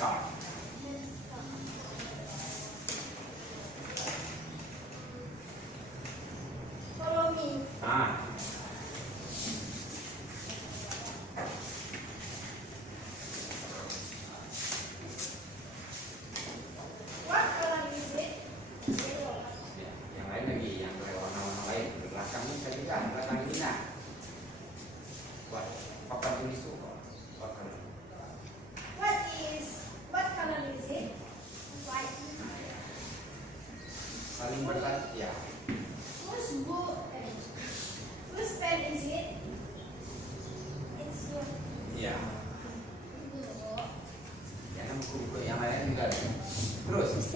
count. Follow me. What color is it? Yellow. Ya, yang lain lagi, yang berwarna-warna lain. Belakangnya saya juga, belakang ini nah. Buat papan tulis tuh. What color is it? White. Saling bertanya. Ya. Whose book? Whose pen is it? It's your Iya. book. Jangan buku-buku yang lain juga. Terus.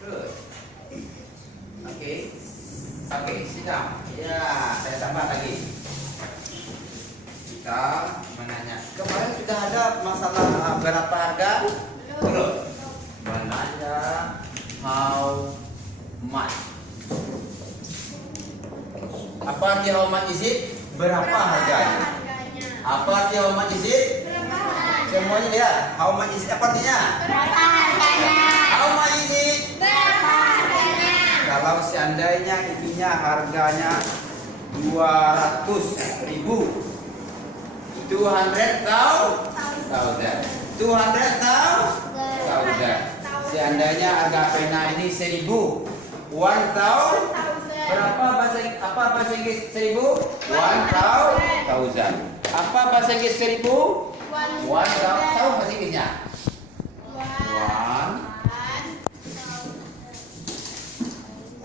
Terus. Oke. Oke, sidang. Ya, saya tambah lagi. Kita menanya. Kemarin sudah ada masalah berapa harga? Belum. Menanya how much. Apa arti how much is it? Berapa harganya? Apa arti how much is it? Berapa harganya? Semuanya lihat. How much is it? Apa artinya? Berapa harganya? How much is it? Berapa harganya? Kalau seandainya ininya harganya 200.000, 200,000, 200,000. Seandainya harga pena ini 1.000, 1,000. Berapa bahasa Inggris 1.000? 1,000. Apa bahasa Inggris 1.000? 1,000. Tahu bahasa Inggrisnya?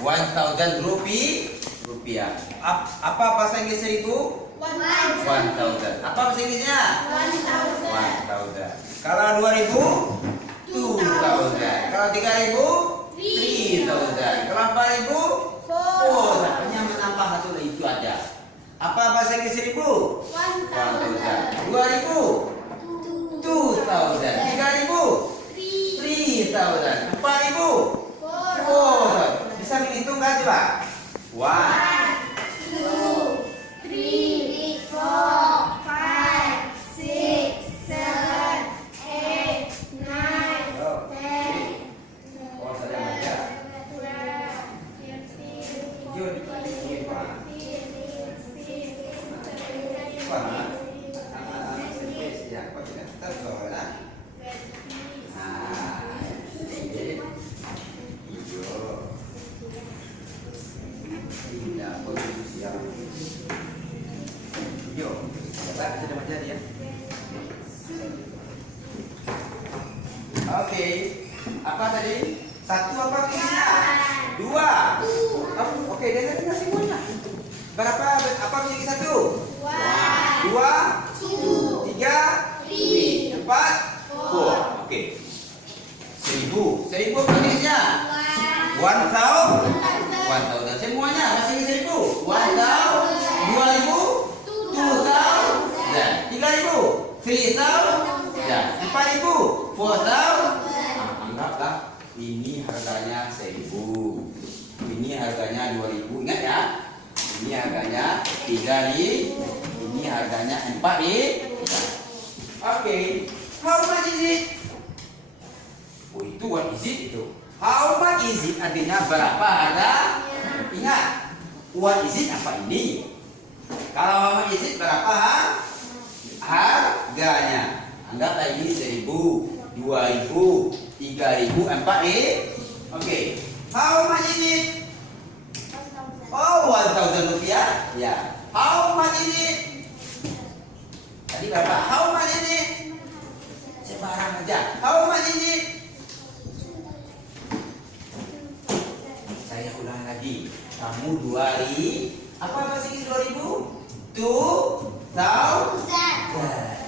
1,000 rupiah. Apa bahasa Inggris 1.000? 1,000. Apa bahasa Inggrisnya? 1,000. Kalau 2.000? 2,000. Kalau 3.000? 3,000. Kalau 4.000? 4,000. Hanya menambah satu itu aja. Apa bahasa Inggris 1.000? 1,000. 2.000? 2,000. 3.000? 3,000. 4.000? 4,000. Bisa menghitung kan coba? 1. Oke, apa tadi? 1 apa fungsinya? 2. Oke, dan tadi semuanya. Berapa? Apa fungsi 1? 2, 3, 4, 4. Oke. 1.000. 1.000 apa fungsinya? 1,000. Semuanya masih 1.000. 1,000. 2.000. 2,000. 3.000. 3,000. 4.000. 4,000. Anggaplah ini harganya 1.000. Ini harganya 2.000. Ingat ya? Ini harganya 3.000. Ini harganya 4.000. Oke. How much is it? Oh, itu what is it itu. How much is it artinya berapa harga? Ingat. What is it apa ini? Kalau how much is it berapa harganya? Anggaplah ini 1.000, 2.000, 3.000, 4.000. Oke. How much is it? Oh, 1,000 rupiah. Ya. How much is it? Tadi berapa? How much is it? Sebarang aja. How much is it? Saya ulang lagi. Kamu 2.000. Apa bahasa Inggris 2.000? 2,000.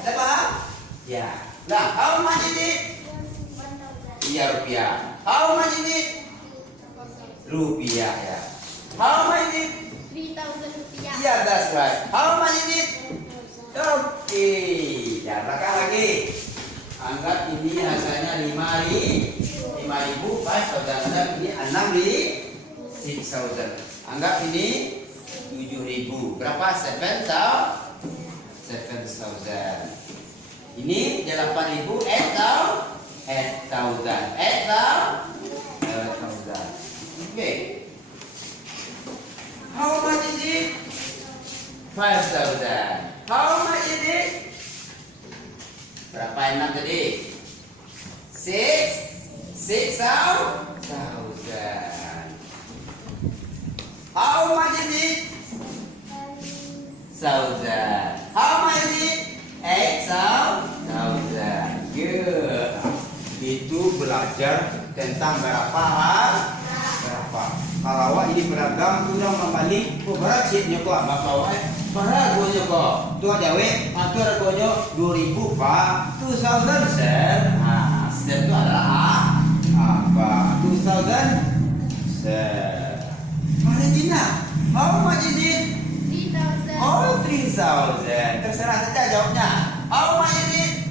Dapat? Ya. Nah, how much is it? Iya, rupiah. How much is it? Rupiah ya. How much is it? 3,000 rupiah. Iya, that's right. How much is it? Oke. Ya, belakang lagi. Anggap ini harganya 5.000. 5.000 pas saudara ini 6.000. Anggap ini 7.000. Berapa? 7,000. Ini 8.000 8,000. Okay. How much is it? 5,000. How much is it? Berapa enam tadi? 6,000. How much is it? 1,000. How much is it? 8,000. Good. Itu belajar tentang berapa. Kalau ini beragam, sudah membalik beberapa sheetnya kok, bapak baragonya kok. Tu ada atau ragonya 2.000 pak, 2,000 sir. Nah, sir itu adalah apa? 2,000 sir. Regina, how much is it? 3,000. Oh, 3,000. Terserah saja jawabnya. How much is it?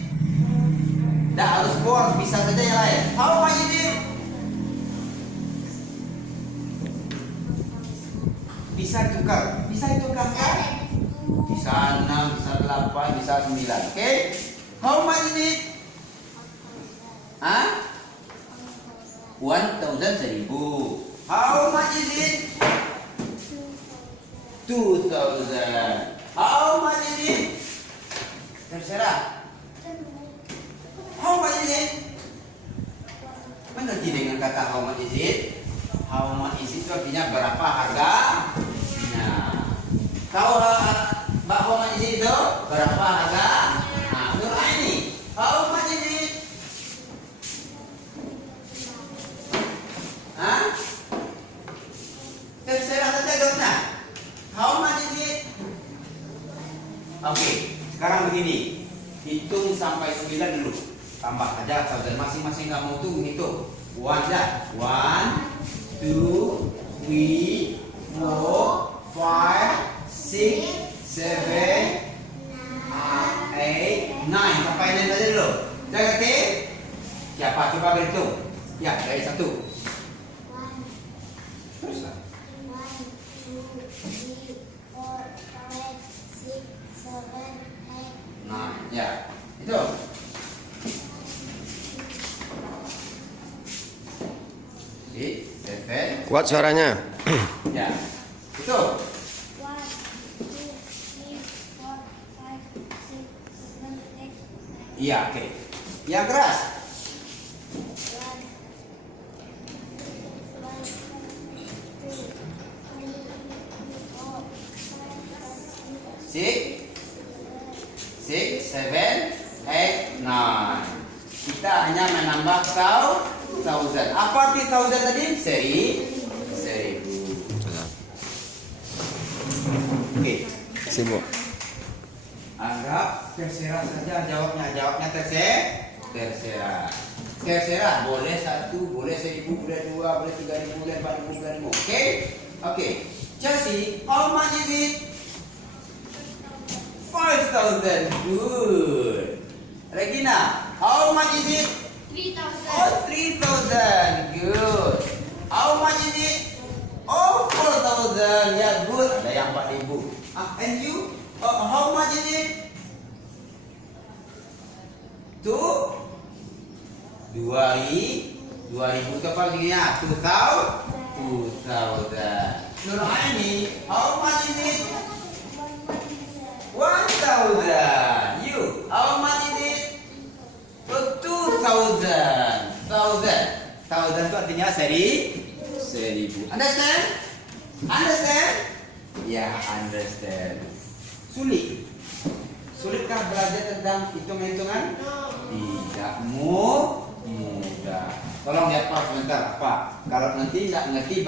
Tidak harus bor, bisa saja yang lain. How much is it? Bisa tukar kan? Bisa 6, bisa 8, bisa 9. Oke? How much is it? Hah? 1,000 1,000. How much is it? 2,000. How much is it? Terserah. How much is it? Mengerti dengan kata how much is it? How much is it itu artinya berapa harga? Nah, kau Mbak how much is it itu berapa harga? Nah, menurut ini how much is it? Hah? Terserah saja jawabnya. How much is it? Oke, sekarang begini. Hitung sampai 9 dulu. Tambah aja saudara masing-masing kamu tuh hitung. 1 dah. 1, 2, 3, 4, 5, 6, 7, 8, 9. Sampai 9 saja dulu. Dah ngerti? Siapa coba berhitung? Ya, dari 1. Teruslah. 9. Ya, itu. Kuat suaranya. Ya, itu. 1, 2, 3, 4, 5, 6, 7, 8, 9. Iya, oke. Yang keras. 6, 7, 8, 9. Kita hanya menambah 1,000. Apa arti 1,000 tadi? 1,000. Oke. Sibuk. Anggap terserah saja jawabnya. Jawabnya terserah. Terserah. Boleh 1, boleh 1,000, boleh 2, boleh 3,000, boleh 4,000, boleh 5. Oke? Oke. Chelsea, how much is it? 5,000. Good. Regina, how much is it? 3,000. Oh, 3,000. Good. How much is it? Oh, 4,000. Ya, good. Ada yang 4,000. And you? How much is it? 2,000 itu apa artinya? 2,000. Nur Aini, how much is it? 1,000. You, how much is it? 2,000. 1,000 itu artinya 1,000. Understand? Understand? Ya, understand. Sulitkah belajar tentang hitung-hitungan? Tidak mudah. Tolong lihat Pak sebentar, Pak. Kalau nanti nggak ngerti